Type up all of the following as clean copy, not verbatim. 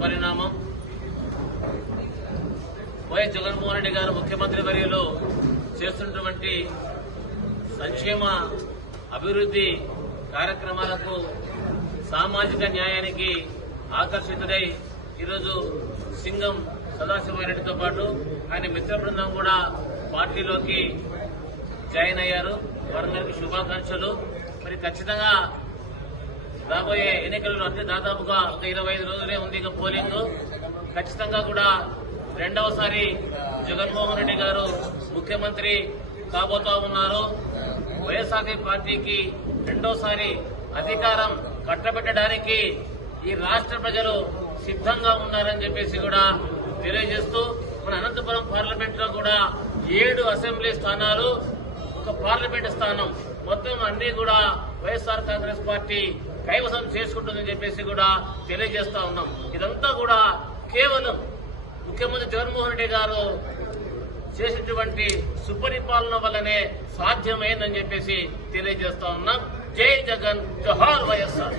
పరిణామం. వైఎస్ జగన్మోహన్ రెడ్డి గారు ముఖ్యమంత్రి వర్యులు చేస్తున్నటువంటి సంక్షేమ అభివృద్ధి కార్యక్రమాలకు సామాజిక న్యాయానికి ఆకర్షితుడై ఈరోజు సింగం సదాశివారెడ్డితో పాటు ఆయన మిత్ర బృందం కూడా పార్టీలోకి జాయిన్ అయ్యారు. వారందరికీ శుభాకాంక్షలు. మరి ఖచ్చితంగా రాబోయే ఎన్నికల్లో అంటే దాదాపుగా ఒక 25 రోజులే ఉంది ఇక పోలింగ్. ఖచ్చితంగా కూడా రెండవసారి జగన్మోహన్ రెడ్డి గారు ముఖ్యమంత్రి కాబోతా ఉన్నారు. వైఎస్ఆర్సీపీ పార్టీకి రెండోసారి అధికారం కట్టబెట్టడానికి ఈ రాష్ట్ర ప్రజలు సిద్ధంగా ఉన్నారని చెప్పేసి కూడా తెలియజేస్తూ మన అనంతపురం పార్లమెంట్ లో కూడా 7 అసెంబ్లీ స్థానాలు, ఒక పార్లమెంట్ స్థానం మొత్తం అన్ని కూడా వైఎస్ఆర్ కాంగ్రెస్ పార్టీ కైవసం చేసుకుంటుందని చెప్పేసి కూడా తెలియజేస్తా ఉన్నాం. ఇదంతా కూడా కేవలం ముఖ్యమంత్రి జగన్మోహన్ రెడ్డి గారు చేసినటువంటి సుపరిపాలన వల్లనే సాధ్యమైందని చెప్పేసి తెలియజేస్తా ఉన్నాం. జై జగన్, జోహార్ వైఎస్ఆర్.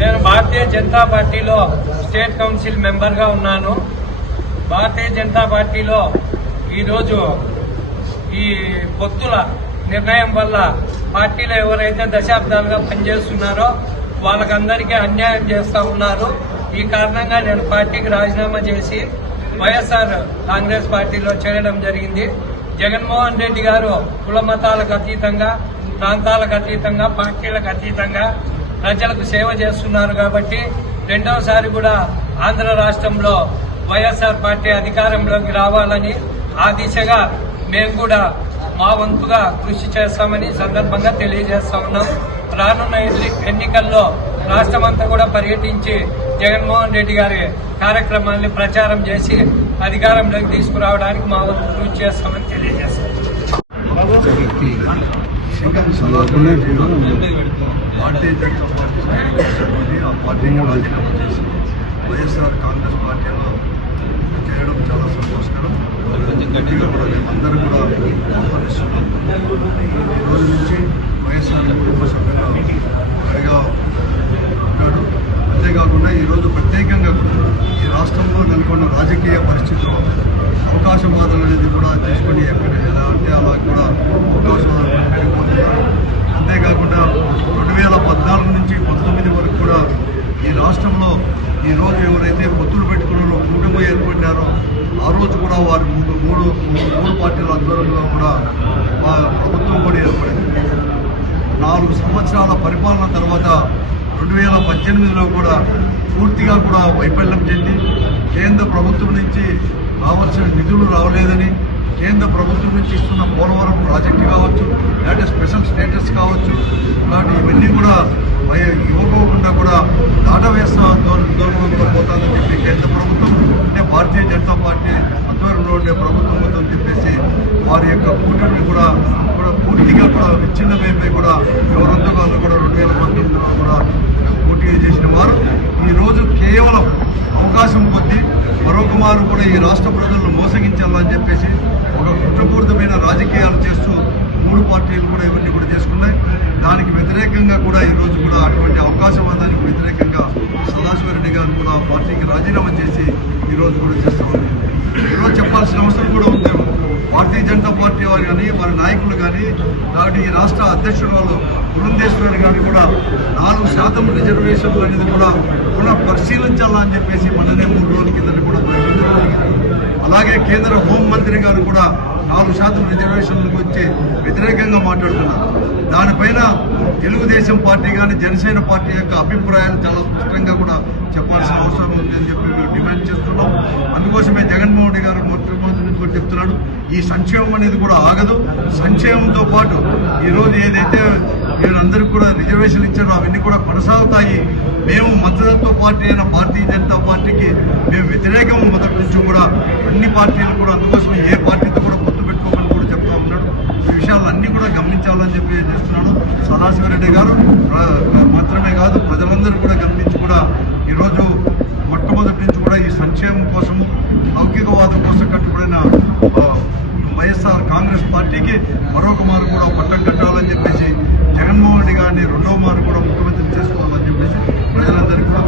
నేను భారతీయ జనతా పార్టీలో స్టేట్ కౌన్సిల్ మెంబర్ గా ఉన్నాను. భారతీయ జనతా పార్టీలో ఈరోజు ఈ పొత్తుల నిర్ణయం వల్ల పార్టీలో ఎవరైతే దశాబ్దాలుగా పనిచేస్తున్నారో వాళ్ళకందరికీ అన్యాయం చేస్తా ఉన్నారు. ఈ కారణంగా నేను పార్టీకి రాజీనామా చేసి వైఎస్ఆర్ కాంగ్రెస్ పార్టీలో చేరడం జరిగింది. జగన్మోహన్ రెడ్డి గారు కుల మతాలకు అతీతంగా, ప్రాంతాలకు అతీతంగా, పార్టీలకు అతీతంగా ప్రజలకు సేవ చేస్తున్నారు కాబట్టి రెండవసారి కూడా ఆంధ్ర రాష్ట్రంలో వైఎస్ఆర్ పార్టీ అధికారంలోకి రావాలని ఆ దిశగా మేము కూడా మా వంతుగా కృషి చేస్తామని సందర్భంగా తెలియజేస్తా ఉన్నాం. రానున్న ఎన్నికల్లో రాష్ట్రమంతా కూడా పర్యటించి జగన్మోహన్ రెడ్డి గారి కార్యక్రమాన్ని ప్రచారం చేసి అధికారంలోకి తీసుకురావడానికి మా వంతు కృషి చేస్తామని తెలియజేస్తాం. వైఎస్ఆర్ కాంగ్రెస్ పార్టీలో చేయడం చాలా సంతోషకరం. అందరూ కూడా ఆహ్వానిస్తున్నాం. ఈ రోజు నుంచి వైఎస్ఆర్ కుటుంబ సభ్యులు పైగా ఉన్నాడు. అంతేకాకుండా ఈరోజు ప్రత్యేకంగా ఈ రాష్ట్రంలో నెలకొన్న రాజకీయ పరిస్థితుల్లో అవకాశవాదాలు అనేది కూడా తీసుకొని ఎక్కడ ఎలా అంటే అలా కూడా అవకాశవాదాలు పెరిగిపోతున్నారు. అంతేకాకుండా 2014 నుంచి 19 వరకు కూడా ఈ రాష్ట్రంలో ఈరోజు ఎవరైతే పొత్తులు పెట్టుకున్నారో, కూటమి ఏర్పడ్డారో ఆ రోజు కూడా వారి మూడు పార్టీల ఆధ్వర్యంలో కూడా ప్రభుత్వం కూడా ఏర్పడింది. 4 సంవత్సరాల పరిపాలన తర్వాత 2018లో కూడా పూర్తిగా కూడా వైఫల్యం చెంది కేంద్ర ప్రభుత్వం నుంచి కావాల్సిన నిధులు రావలేదని, కేంద్ర ప్రభుత్వం నుంచి ఇస్తున్న పోలవరం ప్రాజెక్టు కావచ్చు, లేదంటే స్పెషల్ స్టేటస్ కావచ్చు, ఇలాంటి ఇవన్నీ కూడా ఇవ్వకోకుండా కూడా దాటవేస్తా దూరంలో పోతుందని చెప్పి కేంద్ర ప్రభుత్వం అంటే భారతీయ జనతా పార్టీ ఆధ్వర్యంలో ఉండే ప్రభుత్వం మొత్తం చెప్పేసి వారి యొక్క కూటమిని కూడా పూర్తిగా కూడా విచ్ఛిన్నమైపోయి కూడా ఎవరంతా వాళ్ళు కూడా 2019లో కూడా పోటీ చేసిన వారు ఈరోజు కేవలం అవకాశం కొద్దీ మరొక మారు కూడా ఈ రాష్ట్ర ప్రజలను మోసగించాలని చెప్పేసి ఒక కుట్రపూరితమైన రాజకీయాలు చేస్తూ 3 పార్టీలు కూడా ఇవన్నీ కూడా చేసుకున్నాయి. దానికి వ్యతిరేకంగా కూడా ఈరోజు కూడా అటువంటి అవకాశవాదానికి వ్యతిరేకంగా సదాశివరెడ్డి గారు కూడా పార్టీకి రాజీనామా చేసి ఈరోజు కూడా చేస్తూ ఉన్నారు. ఈరోజు చెప్పాల్సిన అవసరం కూడా ఉంది. భారతీయ జనతా పార్టీ వారు కానీ వారి నాయకులు కానీ కాబట్టి ఈ రాష్ట్ర అధ్యక్షుడు వాళ్ళు పురంధేశ్వరి గారు కూడా 4% రిజర్వేషన్లు అనేది కూడా పరిశీలించాలని చెప్పేసి మొన్ననే 3 రోజుల కింద కూడా ప్రకటించడం జరిగింది. అలాగే కేంద్ర హోంమంత్రి గారు కూడా 4% రిజర్వేషన్లకు వచ్చి వ్యతిరేకంగా మాట్లాడుతున్నారు. దానిపైన తెలుగుదేశం పార్టీ కానీ జనసేన పార్టీ యొక్క అభిప్రాయాలు చాలా స్పష్టంగా కూడా చెప్పాల్సిన అవసరం ఉంది అని చెప్పి మేము డిమాండ్ చేస్తున్నాం. అందుకోసమే జగన్మోహన్ రెడ్డి గారు మొట్టమొదటి నుంచి కూడా చెప్తున్నాడు, ఈ సంక్షేమం అనేది కూడా ఆగదు. సంక్షేమంతో పాటు ఈరోజు ఏదైతే వీళ్ళందరికీ కూడా రిజర్వేషన్లు ఇచ్చారో అవన్నీ కూడా కొనసాగుతాయి. మేము మద్దతు పార్టీ అయిన భారతీయ జనతా పార్టీకి మేము వ్యతిరేకం మొదటి నుంచి కూడా అన్ని పార్టీలు కూడా. అందుకోసమే ఏ పార్టీతో కూడా పొత్తు పెట్టుకోమని కూడా చెప్తా ఉన్నాడు. ఈ విషయాలన్నీ కూడా గమనించాలని చెప్పి చేస్తున్నాడు సదాశివరెడ్డి గారు. మాత్రమే కాదు, ప్రజలందరూ కూడా గమనించి కూడా ఈరోజు మొట్టమొదటి నుంచి కూడా ఈ సంక్షేమం కోసము లౌకికవాదం కోసం కట్టుబడిన వైఎస్ఆర్ కాంగ్రెస్ పార్టీకి మరొక మారు కూడా పట్టం కట్టాలని చెప్పేసి జగన్మోహన్ రెడ్డి గారిని రెండవ మారు కూడా ముఖ్యమంత్రి చేసుకోవాలని చెప్పేసి ప్రజలందరికీ కూడా